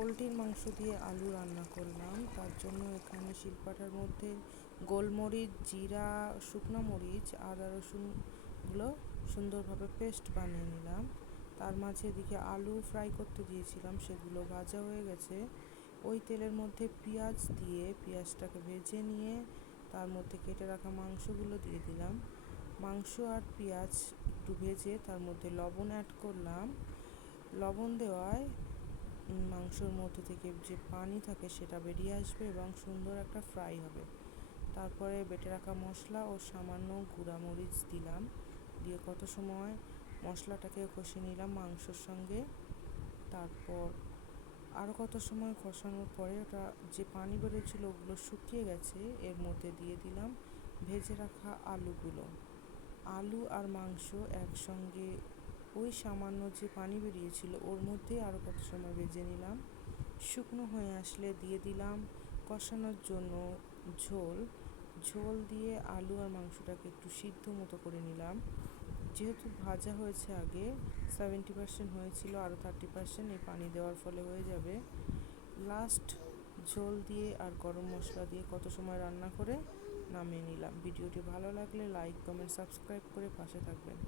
পোলট্রির মাংস দিয়ে আলু রান্না করলাম। তার জন্য এখানে শিলপাটার মধ্যে গোলমরিচ, জিরা, শুকনো মরিচ, আদা রসুনগুলো সুন্দরভাবে পেস্ট বানিয়ে নিলাম। তার মাঝে এদিকে আলু ফ্রাই করতে দিয়েছিলাম, সেগুলো ভাজা হয়ে গেছে। ওই তেলের মধ্যে পেঁয়াজ দিয়ে পেঁয়াজটাকে ভেজে নিয়ে তার মধ্যে কেটে রাখা মাংসগুলো দিয়ে দিলাম। মাংস আর পেঁয়াজ একটু ভেজে তার মধ্যে লবণ অ্যাড করলাম। লবণ দেওয়ায় মাংসর মধ্যে থেকে যে পানি থাকে সেটা বেরিয়ে আসবে এবং সুন্দর একটা ফ্রাই হবে। তারপরে বেটে রাখা মশলা ও সামান্য গুঁড়ামরিচ দিলাম। দিয়ে কত সময় মশলাটাকে কষে নিলাম মাংসর সঙ্গে। তারপর আরও কত সময় কষানোর পরে ওটা যে পানি বেরোচ্ছিলো ওগুলো শুকিয়ে গেছে, এর মধ্যে দিয়ে দিলাম ভেজে রাখা আলুগুলো। আলু আর মাংস একসঙ্গে ওই সামান্য যে পানি বেরিয়েছিল, ওর মধ্যে আরও কত সময় ভেজে নিলাম। শুকনো হয়ে আসলে দিয়ে দিলাম কষানোর জন্য ঝোল। ঝোল দিয়ে আলু আর মাংসটাকে একটু সিদ্ধ মতো করে নিলাম। যেহেতু ভাজা হয়েছে আগে সেভেন্টি পার্সেন্ট হয়েছিল আরও থার্টি পার্সেন্ট এই পানি দেওয়ার ফলে হয়ে যাবে। লাস্ট ঝোল দিয়ে আর গরম মশলা দিয়ে কত সময় রান্না করে নামিয়ে নিলাম। ভিডিওটি ভালো লাগলে লাইক কমেন্ট সাবস্ক্রাইব করে পাশে থাকবেন।